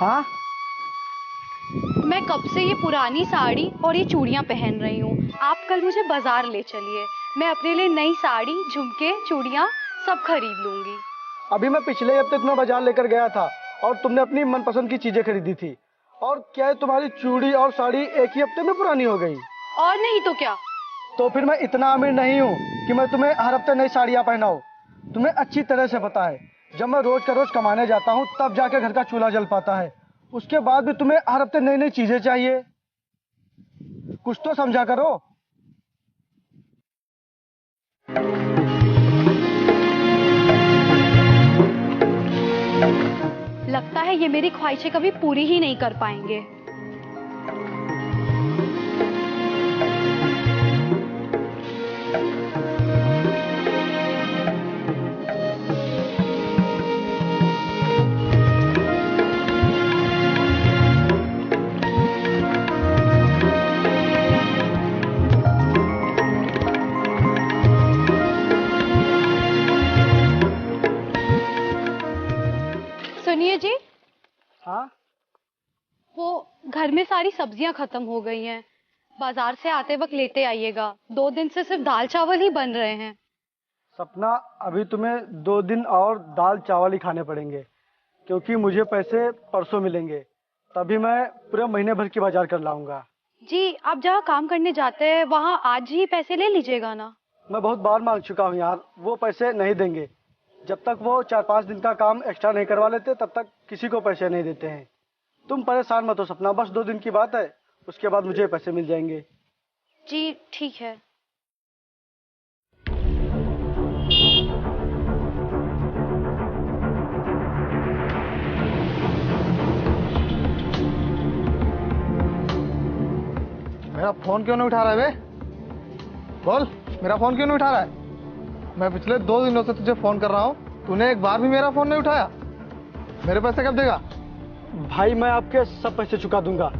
हाँ, मैं कब से ये पुरानी साड़ी और ये चूड़ियाँ पहन रही हूँ। आप कल मुझे बाजार ले चलिए, मैं अपने लिए नई साड़ी, झुमके, चूड़ियाँ सब खरीद लूंगी। अभी मैं पिछले हफ्ते तुम्हें बाजार लेकर गया था और तुमने अपनी मनपसंद की चीजें खरीदी थी। और क्या है, तुम्हारी चूड़ी और साड़ी एक ही हफ्ते में पुरानी हो गई? और नहीं तो क्या। तो फिर मैं इतना अमीर नहीं हूँ कि मैं तुम्हें हर हफ्ते नई साड़ियाँ पहनाऊं। तुम्हें अच्छी तरह से पता है, जब मैं रोज का रोज कमाने जाता हूँ तब जाके घर का चूल्हा जल पाता है। उसके बाद भी तुम्हें हर हफ्ते नई नई चीजें चाहिए। कुछ तो समझा करो। लगता है ये मेरी ख्वाहिशें कभी पूरी ही नहीं कर पाएंगे। सुनिए जी। हाँ, वो घर में सारी सब्जियां खत्म हो गई हैं, बाजार से आते वक्त लेते आइएगा। 2 दिन से सिर्फ दाल चावल ही बन रहे हैं। सपना, अभी तुम्हें 2 दिन और दाल चावल ही खाने पड़ेंगे, क्योंकि मुझे पैसे परसों मिलेंगे। तभी मैं पूरे महीने भर की बाजार कर लाऊंगा। जी, आप जहाँ काम करने जाते हैं वहाँ आज ही पैसे ले लीजिएगा ना। मैं बहुत बार मांग चुका हूँ यार, वो पैसे नहीं देंगे। जब तक वो 4-5 दिन का काम एक्स्ट्रा नहीं करवा लेते तब तक किसी को पैसे नहीं देते हैं। तुम परेशान मत हो सपना, बस 2 दिन की बात है, उसके बाद मुझे पैसे मिल जाएंगे। जी ठीक है। मेरा फोन क्यों नहीं उठा रहा है बे? बोल, मेरा फोन क्यों नहीं उठा रहा है? मैं पिछले 2 दिनों से तुझे फोन कर रहा हूँ, तूने एक बार भी मेरा फोन नहीं उठाया। मेरे पैसे कब देगा? भाई, मैं आपके सब पैसे चुका दूंगा,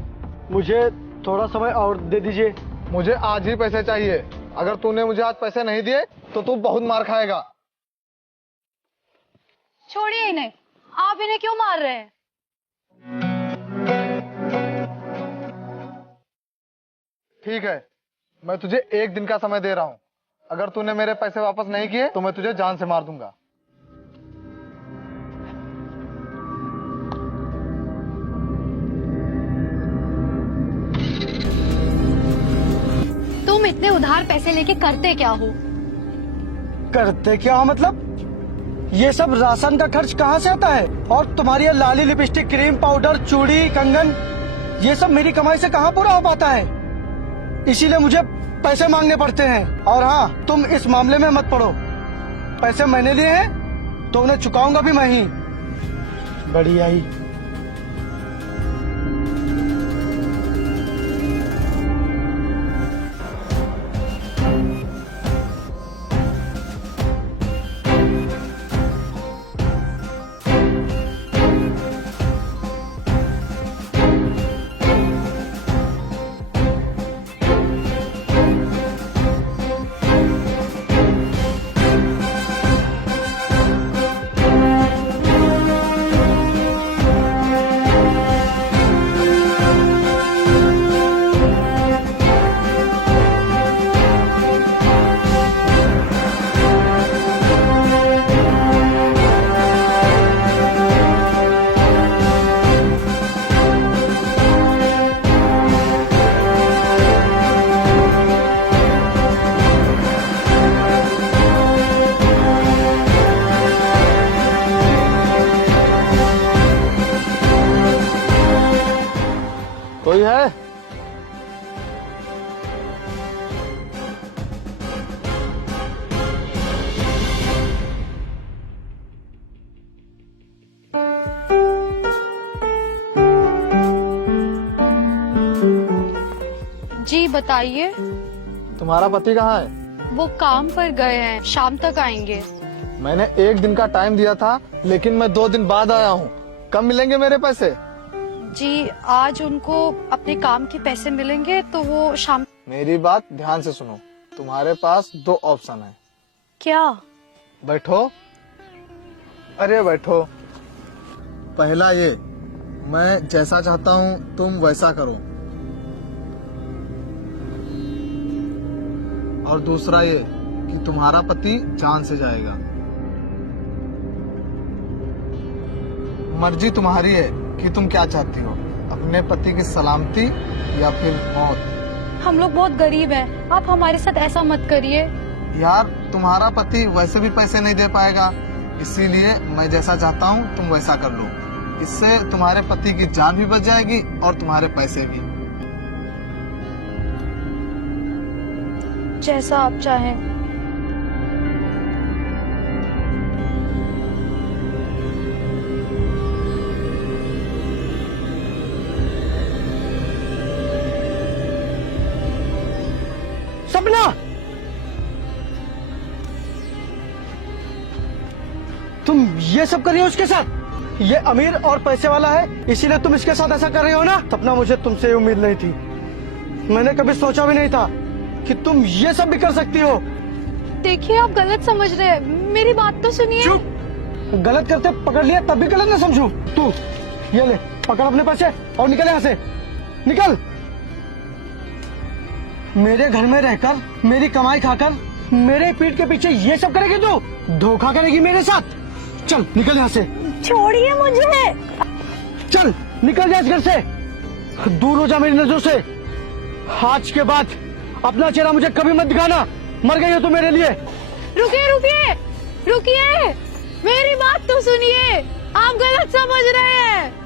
मुझे थोड़ा समय और दे दीजिए। मुझे आज ही पैसे चाहिए। अगर तूने मुझे आज पैसे नहीं दिए तो तू बहुत मार खाएगा। छोड़िए इन्हें, आप इन्हें क्यों मार रहे हैं? ठीक है, मैं तुझे 1 दिन का समय दे रहा हूँ। अगर तूने मेरे पैसे वापस नहीं किए तो मैं तुझे जान से मार दूंगा। तुम इतने उधार पैसे लेके करते क्या हो? करते क्या हो मतलब? ये सब राशन का खर्च कहाँ से आता है? और तुम्हारी ये लाली, लिपस्टिक, क्रीम, पाउडर, चूड़ी, कंगन, ये सब मेरी कमाई से कहाँ पूरा हो पाता है? इसीलिए मुझे पैसे मांगने पड़ते हैं। और हाँ, तुम इस मामले में मत पड़ो। पैसे मैंने लिए हैं तो उन्हें चुकाऊंगा भी मैं ही। बढ़िया ही। कोई है? जी बताइए। तुम्हारा पति कहाँ है? वो काम पर गए हैं, शाम तक आएंगे। मैंने 1 दिन का टाइम दिया था, लेकिन मैं 2 दिन बाद आया हूँ। कब मिलेंगे मेरे पैसे? जी, आज उनको अपने काम के पैसे मिलेंगे तो वो शाम। मेरी बात ध्यान से सुनो, तुम्हारे पास 2 ऑप्शन है। क्या? बैठो। अरे बैठो। पहला ये, मैं जैसा चाहता हूँ तुम वैसा करो। और दूसरा ये कि तुम्हारा पति जान से जाएगा। मर्जी तुम्हारी है कि तुम क्या चाहती हो, अपने पति की सलामती या फिर मौत। हम लोग बहुत गरीब हैं, आप हमारे साथ ऐसा मत करिए। यार तुम्हारा पति वैसे भी पैसे नहीं दे पाएगा, इसीलिए मैं जैसा चाहता हूँ तुम वैसा कर लो। इससे तुम्हारे पति की जान भी बच जाएगी और तुम्हारे पैसे भी। जैसा आप चाहें। सपना, तुम ये सब कर रही हो उसके साथ? ये अमीर और पैसे वाला है, इसीलिए तुम इसके साथ ऐसा कर रही हो ना? सपना, मुझे तुमसे ये उम्मीद नहीं थी। मैंने कभी सोचा भी नहीं था कि तुम ये सब भी कर सकती हो। देखिए, आप गलत समझ रहे हैं, मेरी बात तो सुनिए। चुप! गलत करते पकड़ लिया तब भी गलत ना समझू। तू ये ले, पकड़ अपने पैसे और निकल यहाँ से, निकल। मेरे घर में रहकर, मेरी कमाई खाकर, मेरे पीठ के पीछे ये सब करेगी तू? धोखा करेगी मेरे साथ? चल निकल यहाँ से। छोड़िए मुझे। चल निकल जा इस घर से, दूर हो जा मेरी नजरों से। आज के बाद अपना चेहरा मुझे कभी मत दिखाना, मर गई हो तू मेरे लिए। रुकिए रुकिए रुकिए, मेरी बात तो सुनिए, आप गलत समझ रहे हैं।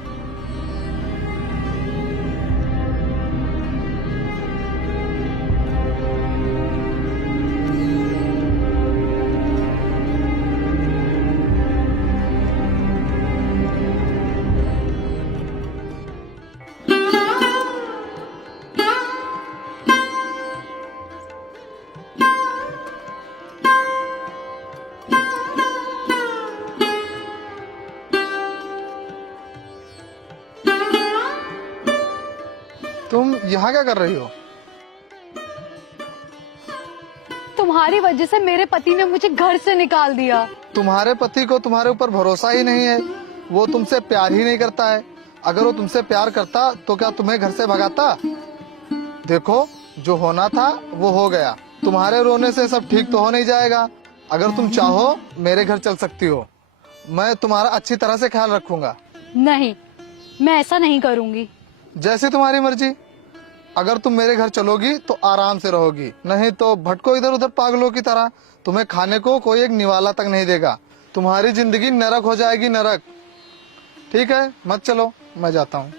तुम यहाँ क्या कर रही हो? तुम्हारी वजह से मेरे पति ने मुझे घर से निकाल दिया। तुम्हारे पति को तुम्हारे ऊपर भरोसा ही नहीं है, वो तुमसे प्यार ही नहीं करता है। अगर वो तुमसे प्यार करता तो क्या तुम्हें घर से भगाता? देखो, जो होना था वो हो गया। तुम्हारे रोने से सब ठीक तो हो नहीं जाएगा। अगर तुम चाहो मेरे घर चल सकती हो, मैं तुम्हारा अच्छी तरह से ख्याल रखूंगा। नहीं, मैं ऐसा नहीं करूंगी। जैसे तुम्हारी मर्जी। अगर तुम मेरे घर चलोगी तो आराम से रहोगी, नहीं तो भटको इधर उधर पागलों की तरह। तुम्हें खाने को कोई एक निवाला तक नहीं देगा। तुम्हारी जिंदगी नरक हो जाएगी, नरक। ठीक है, मत चलो, मैं जाता हूँ।